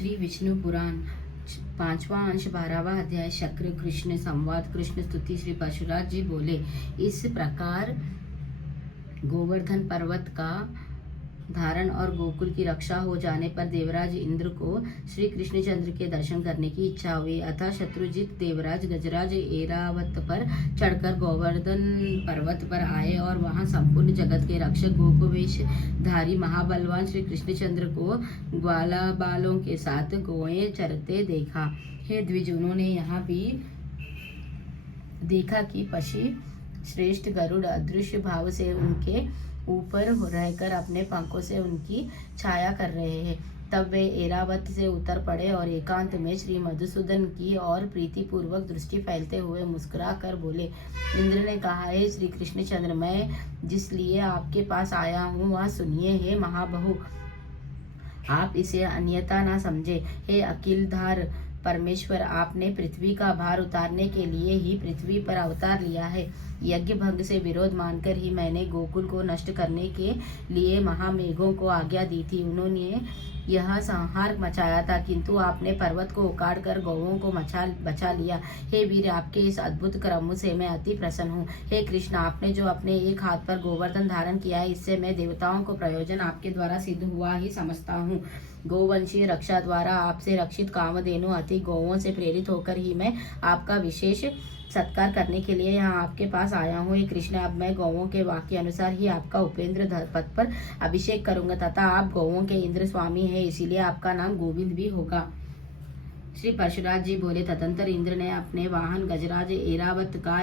श्री विष्णु पुराण 5वां अंश 12वां अध्याय शक्र कृष्ण संवाद कृष्ण स्तुति। श्री परशुराम जी बोले, इस प्रकार गोवर्धन पर्वत का धारण और गोकुल की रक्षा हो जाने पर देवराज इंद्र को श्री कृष्णचंद्र के दर्शन करने की इच्छा हुई। अतः शत्रुजित देवराज गजराज ऐरावत पर चढ़कर गोवर्धन पर्वत पर आए और वहां संपूर्ण जगत के रक्षक गोपवेशधारी महाबलवान श्री कृष्णचंद्र को ग्वालाबालों के साथ गोएं चरते देखा। हे द्विज, उन्होंने यहाँ भी देखा कि पक्षी श्रेष्ठ गरुड़ अदृश्य भाव से उनके ऊपर रहकर अपने पंखों से उनकी छाया कर रहे हैं। तब वे ऐरावत से उतर पड़े और एकांत में श्री मधुसूदन की और प्रीति पूर्वक दृष्टि फैलते हुए मुस्कुरा कर बोले। इंद्र ने कहा, हे श्री कृष्णचंद्र, मैं जिस लिए आपके पास आया हूँ वह सुनिए। हे महाबहु, आप इसे अन्यथा ना समझे। हे अखिलधार परमेश्वर, आपने पृथ्वी का भार उतारने के लिए ही पृथ्वी पर अवतार लिया है। यज्ञ भंग से विरोध मानकर ही मैंने गोकुल को नष्ट करने के लिए महामेघों को आज्ञा दी थी। उन्होंने यह संहार मचाया था, किंतु आपने पर्वत को उखाड़ कर गौओं को बचा लिया। हे वीर, आपके इस अद्भुत कर्म से मैं अति प्रसन्न हूँ। हे कृष्ण, आपने जो अपने एक हाथ पर गोवर्धन धारण किया है, इससे मैं देवताओं को प्रयोजन आपके द्वारा सिद्ध हुआ ही समझता हूँ। गोवंशीय रक्षा द्वारा आपसे रक्षित कामधेनु अति गौओं से प्रेरित होकर ही मैं आपका विशेष सत्कार करने के लिए यहाँ आपके पास आया हूँ। हे कृष्ण, अब मैं गौओं के वाक्य अनुसार ही आपका उपेंद्र पद पर अभिषेक करूंगा तथा आप गौओं के इंद्र स्वामी हैं, इसीलिए आपका नाम गोविंद भी होगा। श्री परशुराम जी बोले, तदंतर इंद्र ने अपने वाहन गजराज ऐरावत का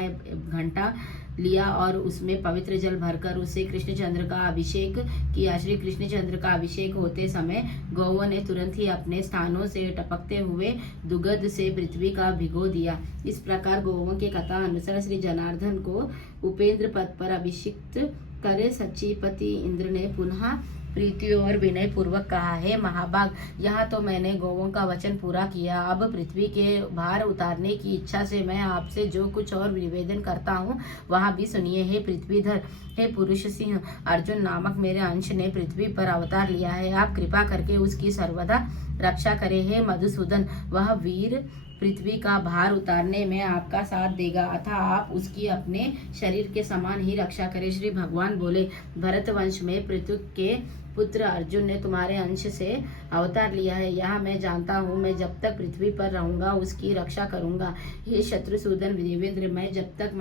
घंटा लिया और उसमें पवित्र जल भरकर उससे कृष्णचंद्र का अभिषेक किया। श्री कृष्णचंद्र का अभिषेक होते समय गौओं ने तुरंत ही अपने स्थानों से टपकते हुए दुग्ध से पृथ्वी का भिगो दिया। इस प्रकार गौओं के कथा अनुसार श्री जनार्दन को उपेंद्र पद पर अभिषिक्त करे सच्चिपति इंद्र ने पुनः प्रीति और विनय पूर्वक कहा, है महाभाग, यहाँ तो मैंने गौओं का वचन पूरा किया। अब पृथ्वी के भार उतारने की इच्छा से मैं आपसे जो कुछ और निवेदन करता हूँ वहाँ भी सुनिए। हे पृथ्वीधर, हे पुरुष सिंह, अर्जुन नामक मेरे अंश ने पृथ्वी पर अवतार लिया है। आप कृपा करके उसकी सर्वदा रक्षा करें। हे मधुसूदन, वह वीर पृथ्वी का भार उतारने में आपका साथ देगा, अतः आप उसकी अपने शरीर के समान ही रक्षा करें। श्री भगवान बोले, भरत वंश में पृथु के पुत्र अर्जुन ने तुम्हारे अंश से अवतार लिया है। यह मैं जानता हूँ। मैं जब तक पृथ्वी पर रहूंगा उसकी रक्षा करूंगा। हे शत्रुसूदन देवेंद्र, मैं जब तक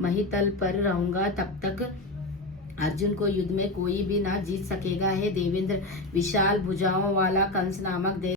महितल पर रहूंगा तब तक अर्जुन को युद्ध में कोई भी ना जीत सकेगा। हे देवेंद्र, विशाल भुजाओं वाला कंस नामक